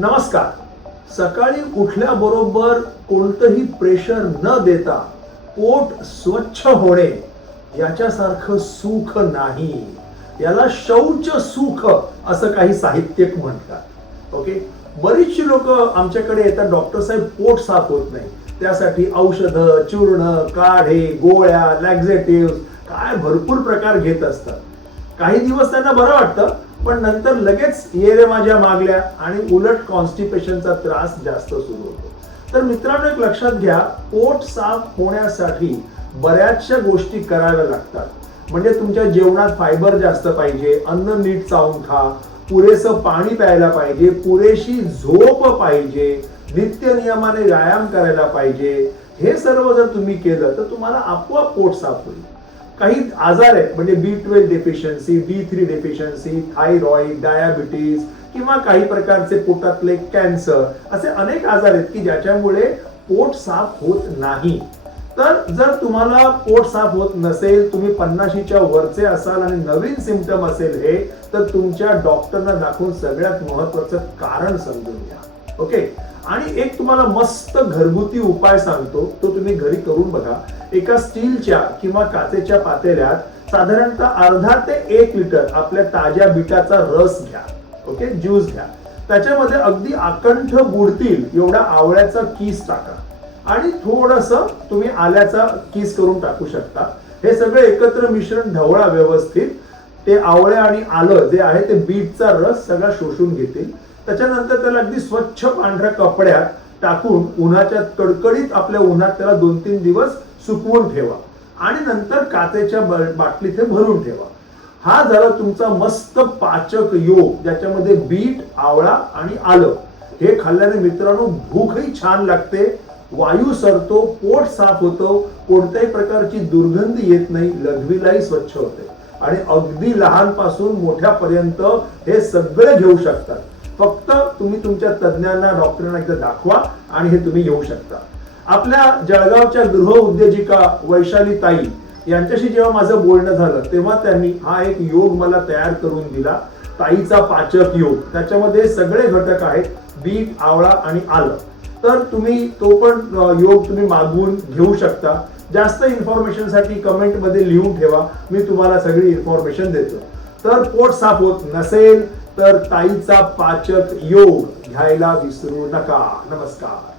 नमस्कार. सकाळी उठल्याबरोबर कोणतंही प्रेशर न देता पोट स्वच्छ होणे याच्यासारखं सुख नाही. याला शौच सुख असं काही साहित्यिक म्हणतात. ओके, बरीचशी लोक आमच्याकडे येतात, डॉक्टर साहेब पोट साफ होत नाही, त्यासाठी औषधं, चूर्ण, काढे, गोळ्या, लॅक्झेटिव्ह काय भरपूर प्रकार घेत असतात. काही दिवस त्यांना बरं वाटतं, पण नंतर लगेच ये रे माझ्या मागल्या आणि उलट कॉन्स्टिपेशनचा त्रास जास्त सुरू होतो. तर मित्रांनो, एक लक्षात घ्या, पोट साफ होण्यासाठी बऱ्याचशा गोष्टी कराव्या लागतात. म्हणजे तुमच्या जेवणात फायबर जास्त पाहिजे, अन्न नीट चावून खा, पुरेसं पाणी प्यायला पाहिजे, पुरेशी झोप पाहिजे, नित्य नियमाने व्यायाम करायला पाहिजे. हे सर्व जर तुम्ही केलं तर तुम्हाला आपोआप पोट साफ होईल. काही आजार आहेत, म्हणजे B12 deficiency, D3 deficiency, thyroid, diabetes किंवा काही प्रकारचे पोटातले कॅन्सर, असे अनेक आजार आहेत की ज्याच्यामुळे पोट साफ होत नाही. तर जर तुम्हाला पोट साफ होत नसेल, तुम्ही 50च्या वरचे असाल आणि नवीन सिम्पटम असेल हे, तर तुमच्या डॉक्टरना दाखवून सगळ्यात महत्वाचं कारण समजून घ्या. ओके, आणि एक तुम्हाला मस्त घरगुती उपाय सांगतो, तो तुम्ही घरी करून बघा. एका स्टीलच्या किंवा काचेच्या पातेल्यात साधारणतः अर्धा ते 1 लिटर आपल्या ताज्या बिटाचा रस घ्या. ओके, ज्यूस घ्या. त्याच्यामध्ये अगदी अकंठ बुडतील एवढा आवळ्याचा किस टाका आणि थोडंसं तुम्ही आल्याचा किस करून टाकू शकता. हे सगळे एकत्र मिश्रण ढवळा व्यवस्थित. ते आवळे आणि आलं जे आहे ते बीटचा रस सगळा शोषून घेतील. त्याच्यानंतर त्याला अगदी स्वच्छ पांढऱ्या कपड्यात टाकून उन्हाच्या कडकडीत आपल्या उन्हात त्याला 2-3 दिवस सुकवून ठेवा आणि नंतर काचेच्या बाटलीत हे भरून ठेवा. हा झाला तुमचा मस्त पाचक योग, ज्याच्यामध्ये बीट, आवळा आणि आलं. हे खाल्ल्याने मित्रांनो भूकही छान लागते, वायू सरतो, पोट साफ होतो, कोणत्याही प्रकारची दुर्गंधी येत नाही, लघवीलाही स्वच्छ होते आणि अगदी लहानपासून मोठ्यापर्यंत हे सगळे घेऊ शकतात. फक्त तुम्ही तुमच्या तज्ञांना, डॉक्टरांना एकदा दाखवा आणि हे तुम्ही घेऊ शकता. आपल्या जळगावच्या गृह उद्योजिका वैशाली ताई यांच्याशी जेव्हा माझं बोलणं झालं तेव्हा त्यांनी हा एक योग मला तयार करून दिला, ताईचा पाचक योग. त्याच्यामध्ये सगळे घटक आहेत, बीट, आवळा आणि आलं. तर तुम्ही तो पण योग तुम्ही मागवून घेऊ शकता. जास्त इन्फॉर्मेशन साठी कमेंट मध्ये लिहून ठेवा, मी तुम्हाला सगळी इन्फॉर्मेशन देतो. तर पोट साफ होत नसेल तर ताईचा पाचक योग घ्यायला विसरू नका. नमस्कार.